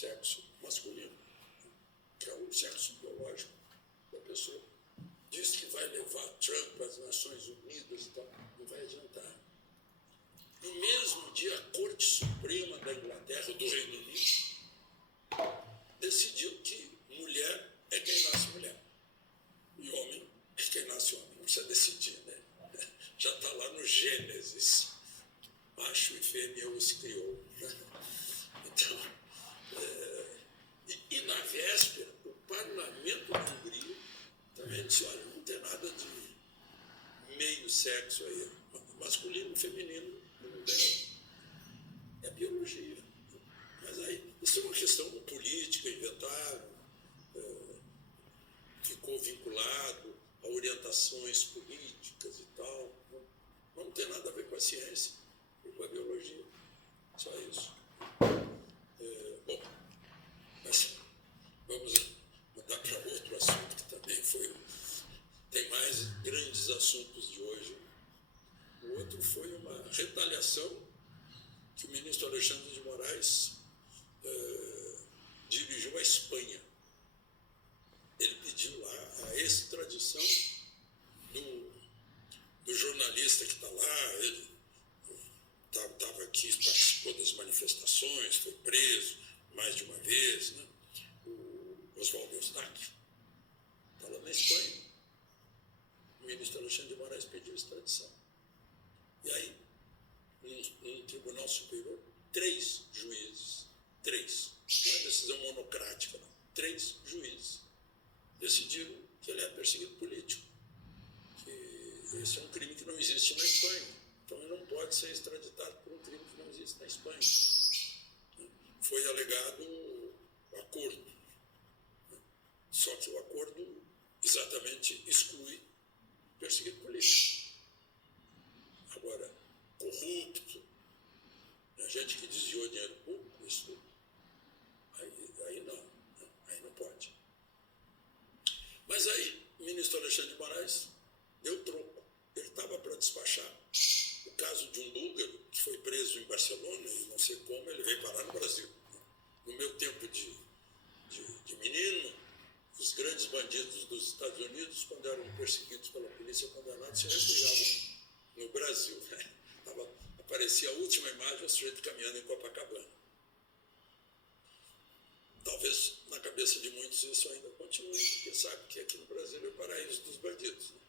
sexo masculino, que é o sexo biológico da pessoa. Diz que vai levar Trump às Nações Unidas e tal, não vai adiantar. No mesmo dia, a Corte Suprema da Inglaterra, do Reino Unido, decidiu que mulher é quem nasce mulher e homem é quem nasce homem. Não precisa decidir, né? Já está lá no Gênesis. Macho e fêmea os criou. Então, e na véspera, o parlamento da Hungria também disse, olha, não tem nada de meio sexo aí, masculino, feminino, não tem. É biologia. Mas aí, isso é uma questão política, inventaram, ficou vinculado a orientações políticas e tal. Não tem nada a ver com a ciência e com a biologia. Só isso. Bom, mas vamos mudar para outro assunto que também tem mais grandes assuntos de hoje. O outro foi uma retaliação que o ministro Alexandre de Moraes dirigiu à Espanha. Ele pediu lá a extradição do jornalista que está lá. Ele estava aqui, participou das manifestações, foi preso mais de uma vez, né? O Oswaldo Eustáquio está lá na Espanha. O ministro Alexandre de Moraes pediu extradição. E aí, num tribunal superior, 3 juízes, não é decisão monocrática, não, 3 juízes decidiram que ele é perseguido político, que esse é um crime que não existe na Espanha, então ele não pode ser extraditado por um crime que não existe na Espanha. Foi alegado acordo, só que o acordo exatamente exclui perseguido político. Agora, corrupto, gente que desviou dinheiro público, isso aí não pode. Mas aí, o ministro Alexandre de Moraes deu troco. Ele estava para despachar o caso de um búlgaro que foi preso em Barcelona e não sei como ele veio parar no Brasil. No meu tempo de menino, os grandes bandidos dos Estados Unidos, quando eram perseguidos pela polícia condenados, se refugiavam no Brasil. Né? Aparecia a última imagem, o sujeito caminhando em Copacabana. Talvez na cabeça de muitos isso ainda continue, porque sabe que aqui no Brasil é o paraíso dos bandidos. Né?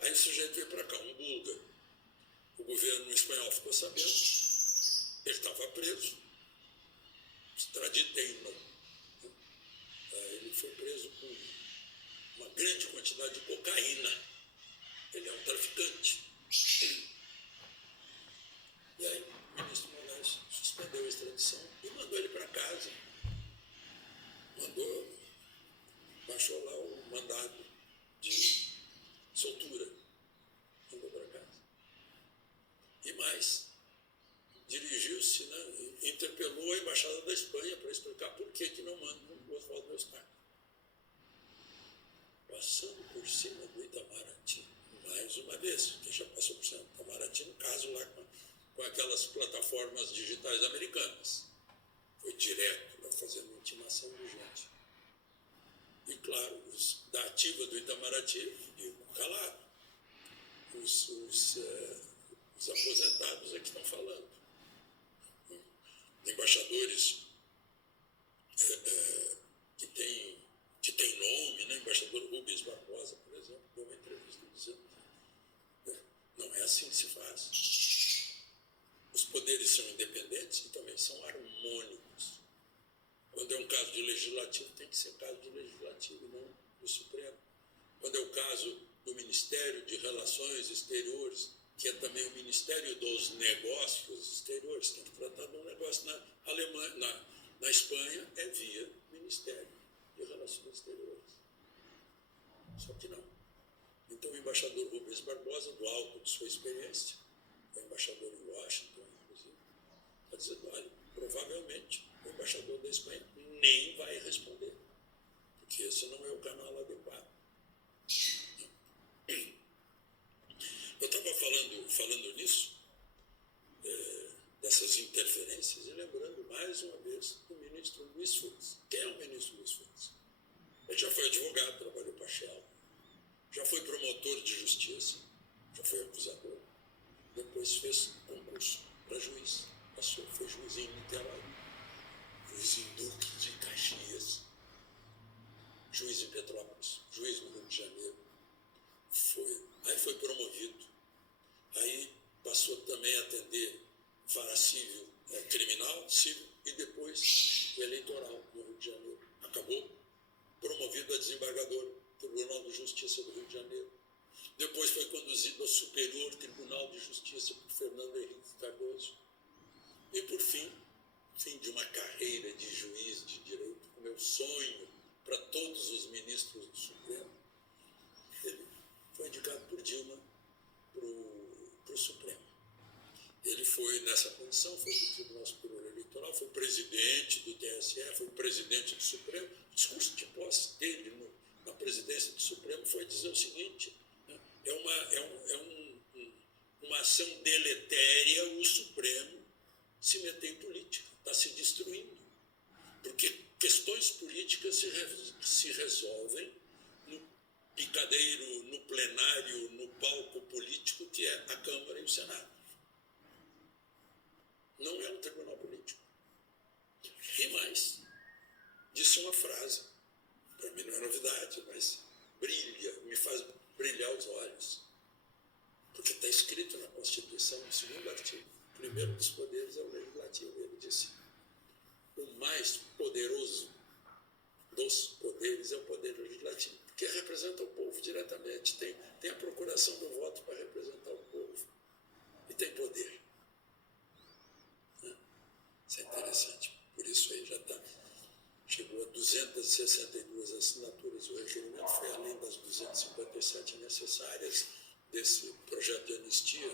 Aí o sujeito veio para cá, um búlgaro. O governo espanhol ficou sabendo, ele estava preso, extraditei-no. Ele foi preso com uma grande quantidade de cocaína. Ele é um traficante. E aí o ministro Moraes suspendeu a extradição e mandou ele para casa. Baixou lá o mandado de soltura. Mandou para casa. E mais, dirigiu-se, né, interpelou a Embaixada da Espanha para explicar por que não manda o Oswaldo Eustáquio. Passando por cima do Itamaraty, mais uma vez, que já passou por cima do Itamaraty, no caso lá com aquelas plataformas digitais americanas. Foi direto, lá fazendo intimação de gente. E claro, os da ativa do Itamaraty ficam calados. Os aposentados é que estão falando. Embaixadores que tem nome, né? Embaixador Rubens Barbosa, por exemplo, deu uma entrevista dizendo que não é assim que se faz. Os poderes são independentes e também são harmônicos. Quando é um caso de legislativo, tem que ser caso de legislativo e não do Supremo. Quando é o caso do Ministério de Relações Exteriores, que é também o Ministério dos Negócios Exteriores, tem que tratar de um negócio na Alemanha, na Espanha, é via Ministério de Relações Exteriores. Só que não. Então o embaixador Rubens Barbosa, do alto de sua experiência, o embaixador em Washington, inclusive, está dizendo, olha, provavelmente o embaixador da Espanha nem vai responder, porque esse não é o canal adequado. Eu estava falando nisso, dessas interferências, e lembrando mais uma vez do ministro Luiz Fux. Quem é o ministro Luiz Fux? Ele já foi advogado, trabalhou para a Shell, já foi promotor de justiça, já foi acusador, depois fez concurso para juiz, passou, foi juiz em Niterói, juiz em Duque de Caxias, juiz em Petrópolis, juiz no Rio de Janeiro. Aí foi promovido, aí passou também a atender vara civil, criminal, civil, e depois eleitoral no Rio de Janeiro. Acabou promovido a desembargador, Tribunal de Justiça do Rio de Janeiro. Depois foi conduzido ao Superior Tribunal de Justiça por Fernando Henrique Cardoso. E, por fim de uma carreira de juiz de direito, o meu sonho para todos os ministros do Supremo, ele foi indicado por Dilma para o Supremo. Ele foi nessa condição, foi do Tribunal Superior Eleitoral, foi presidente do TSE, foi presidente do Supremo. O discurso de posse dele na presidência do Supremo foi dizer o seguinte: né, uma ação deletéria o Supremo se meter em política, está se destruindo. Porque questões políticas se resolvem no picadeiro, no plenário, no palco político que é a Câmara e o Senado. Não é um tribunal político. E mais, disse uma frase, para mim não é novidade, mas me faz brilhar os olhos. Porque está escrito na Constituição, no 2º artigo, o primeiro dos poderes é o legislativo. Ele disse: o mais poderoso dos poderes é o poder legislativo, porque representa o povo diretamente, tem a procuração do voto para representar o povo e tem poder. Isso é interessante. Por isso aí chegou a 262 assinaturas. O requerimento foi além das 257 necessárias desse projeto de anistia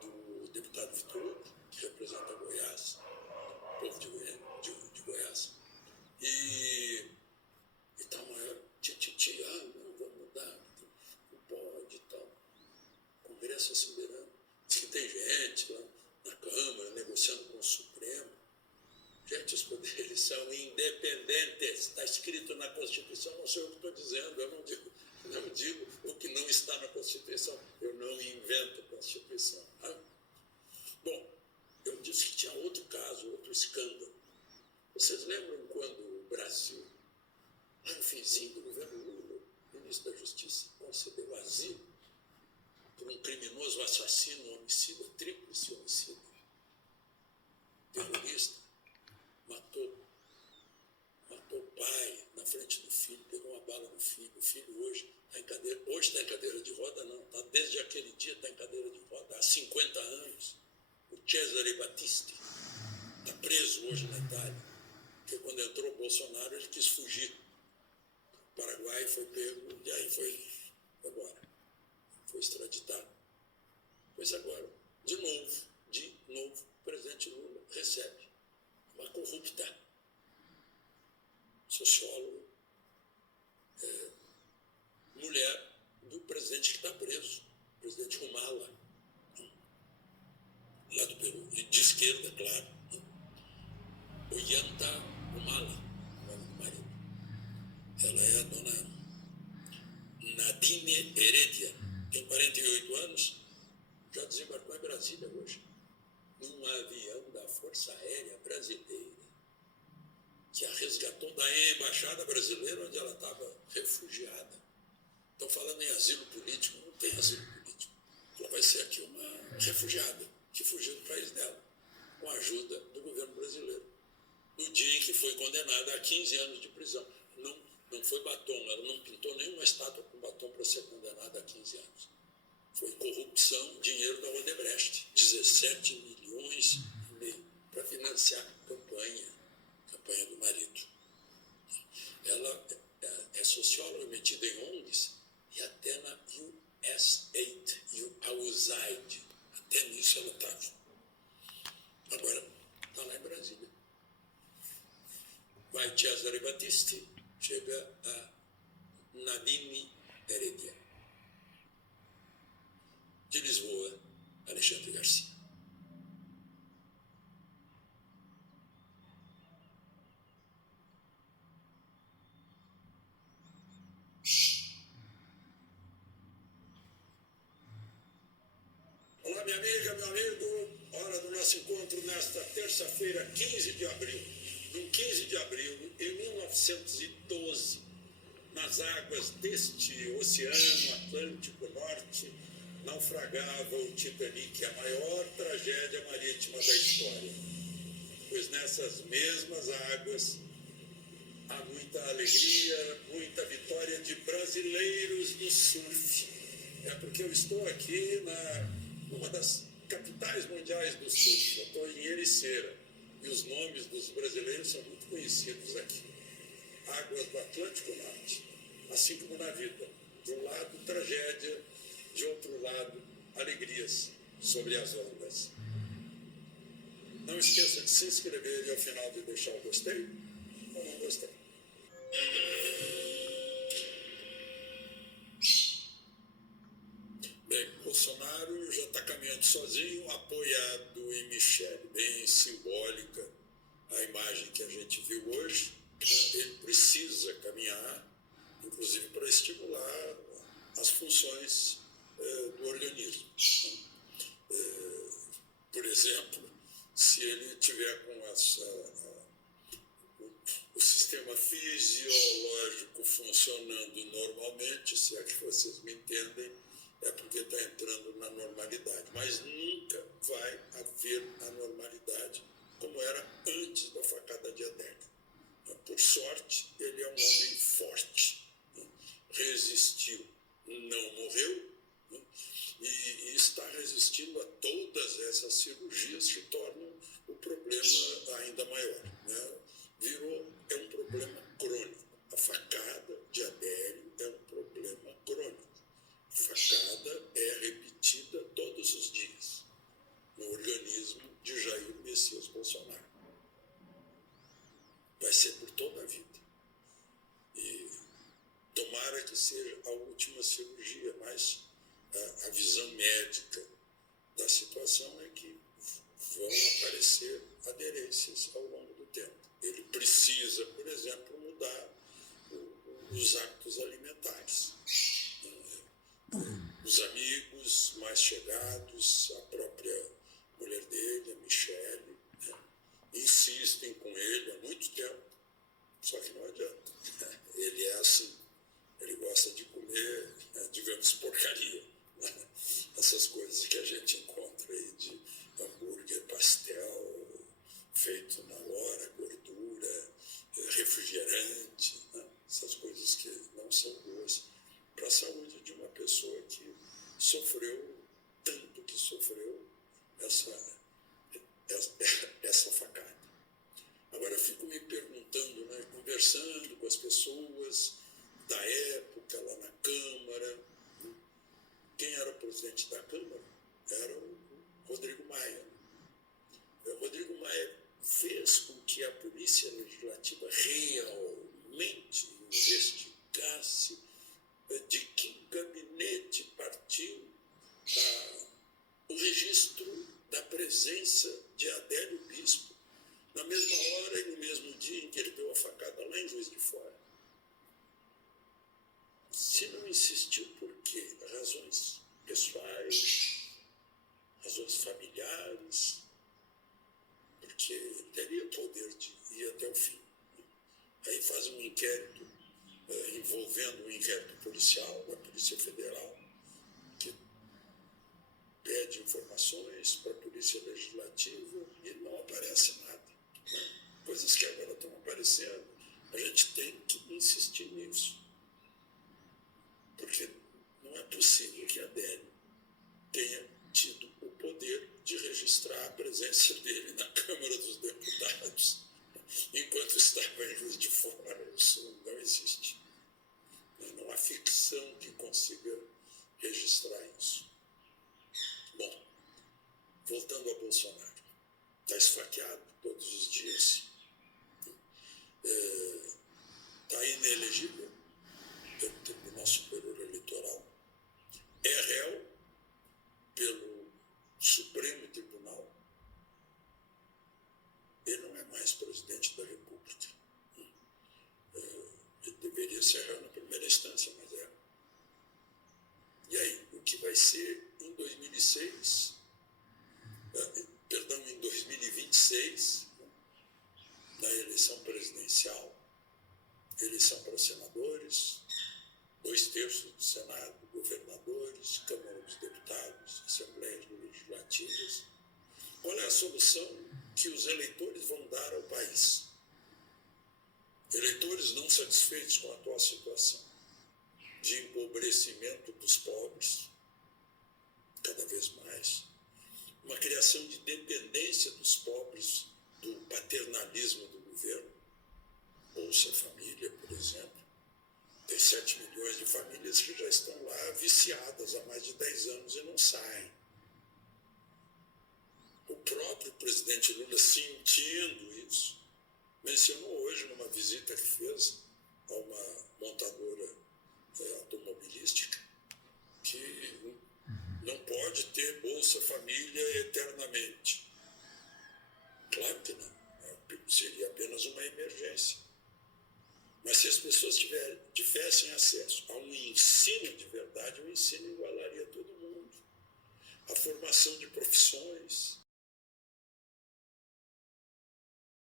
do deputado Vitor Hugo, que representa Goiás, o povo de Goiás. E está maior, não, vamos mudar, não pode e tal. O Congresso é soberano. Diz que tem gente lá na Câmara negociando com o Supremo. Gente, os poderes são independentes. Está escrito na Constituição, não sou eu que estou dizendo, eu não digo o que não está na Constituição, eu não invento a Constituição. Bom, eu disse que tinha outro caso, outro escândalo. Vocês lembram quando o Brasil, lá no finzinho do governo Lula, o ministro da Justiça concedeu asilo por um criminoso assassino, homicida, tríplice homicida, terrorista, matou o pai na frente do filho, pegou uma bala no filho. O filho hoje está em cadeira de roda, não, tá, desde aquele dia está em cadeira de roda, há 50 anos. O Cesare Battisti está preso hoje na Itália, porque quando entrou o Bolsonaro ele quis fugir. O Paraguai foi pego e aí foi embora, foi extraditado. Pois agora, de novo, o presidente Lula recebe uma corrupta, sociólogo, mulher do presidente que está preso, o presidente Humala, lá do Peru, e de esquerda, claro. Ollanta Humala, o nome do marido. Ela é a dona Nadine Heredia, tem 48 anos, já desembarcou em Brasília hoje, num avião da Força Aérea Brasileira, que a resgatou da embaixada brasileira, onde ela estava refugiada. Estão falando em asilo político, não tem asilo político. Ela vai ser aqui uma refugiada que fugiu do país dela, com a ajuda do governo brasileiro. No dia em que foi condenada a 15 anos de prisão. Não foi batom, ela não pintou nenhuma estátua com batom para ser condenada a 15 anos. Foi corrupção, dinheiro da Odebrecht, 17 milhões e meio, para financiar a campanha do marido. Ela é socióloga metida em ONGs e até na USAID, até nisso ela estava. Agora está lá em Brasília. Vai Cesare Battisti, chega a Nadine Heredia. De Lisboa, Alexandre Garcia. minha amiga, meu amigo, hora do nosso encontro nesta terça-feira, 15 de abril. No 15 de abril, em 1912, nas águas deste Oceano Atlântico Norte, naufragava o Titanic, a maior tragédia marítima da história. Pois nessas mesmas águas há muita alegria, muita vitória de brasileiros no surf. É porque eu estou aqui numa das capitais mundiais do surf. Eu estou em Ericeira e os nomes dos brasileiros são muito conhecidos aqui. Águas do Atlântico Norte, assim como na vida. De um lado, tragédia, de outro lado, alegrias sobre as ondas. Não esqueça de se inscrever e ao final de deixar o gostei ou não gostei. Bem, Bolsonaro já está caminhando sozinho, apoiado em Michele, bem simbólica a imagem que a gente viu hoje. Ele precisa caminhar, inclusive para estimular as funções do organismo. Por exemplo, se ele tiver com o sistema fisiológico funcionando normalmente, se é que vocês me entendem, é porque está entrando na normalidade. Mas nunca vai haver a normalidade como era antes da facada de Adélio. Por sorte, ele é um homem forte, resistiu, não morreu, e está resistindo a todas essas cirurgias que tornam o problema ainda maior. É um problema crônico. A facada de Adélio é um problema crônico. A facada é repetida todos os dias no organismo de Jair Messias Bolsonaro. Vai ser por toda a vida. E tomara que seja a última cirurgia, mas a visão médica da situação é que vão aparecer aderências ao longo do tempo. Ele precisa, por exemplo, mudar os hábitos alimentares. Os amigos mais chegados, a própria mulher dele, a Michele, insistem com ele há muito tempo, só que não adianta. Ele é assim, ele gosta de comer, digamos, porcaria. Essas coisas que a gente encontra aí de hambúrguer, pastel, feito na hora, gordura, refrigerante, essas coisas que não são boas para a saúde de uma pessoa que sofreu tanto que sofreu essa facada. Agora, eu fico me perguntando, conversando com as pessoas da época, lá na Câmara, quem era o presidente da Câmara? Era o Rodrigo Maia. O Rodrigo Maia fez com que a Polícia Legislativa realmente investigasse de que gabinete partiu o registro da presença de Adélio Bispo, na mesma hora e no mesmo dia em que ele deu a facada lá em Juiz de Fora. Se não insistiu, por quê? Razões pessoais, razões familiares, porque teria poder de ir até o fim. Aí faz um inquérito envolvendo um inquérito policial da Polícia Federal, que pede informações para a Polícia Legislativa e não aparece nada. Coisas que agora estão aparecendo, a gente tem que insistir nisso. Porque não é possível que a Adélio tenha tido o poder de registrar a presença dele na Câmara dos Deputados enquanto estava em Juiz de Fora. Isso não existe. Não há ficção que consiga registrar isso. Bom, voltando a Bolsonaro, está esfaqueado todos os dias, está inelegível pelo Tribunal Superior Eleitoral, é réu pelo Supremo Tribunal, ele não é mais presidente da República. Ele deveria ser réu na primeira instância, mas é. E aí, o que vai ser em 2006 2016, na eleição presidencial, eleição para senadores, 2/3 do Senado, governadores, Câmara dos Deputados, Assembleias Legislativas. Qual é a solução que os eleitores vão dar ao país? Eleitores não satisfeitos com a atual situação de empobrecimento dos pobres, cada vez mais, uma criação de dependência dos pobres do paternalismo do governo, Bolsa Família, por exemplo. Tem 7 milhões de famílias que já estão lá viciadas há mais de 10 anos e não saem. O próprio presidente Lula, sentindo isso, mencionou hoje numa visita que fez a uma montadora automobilística que não pode ter Bolsa Família eternamente. Claro que não. Seria apenas uma emergência. Mas se as pessoas tivessem acesso a um ensino de verdade, o ensino igualaria todo mundo. A formação de profissões,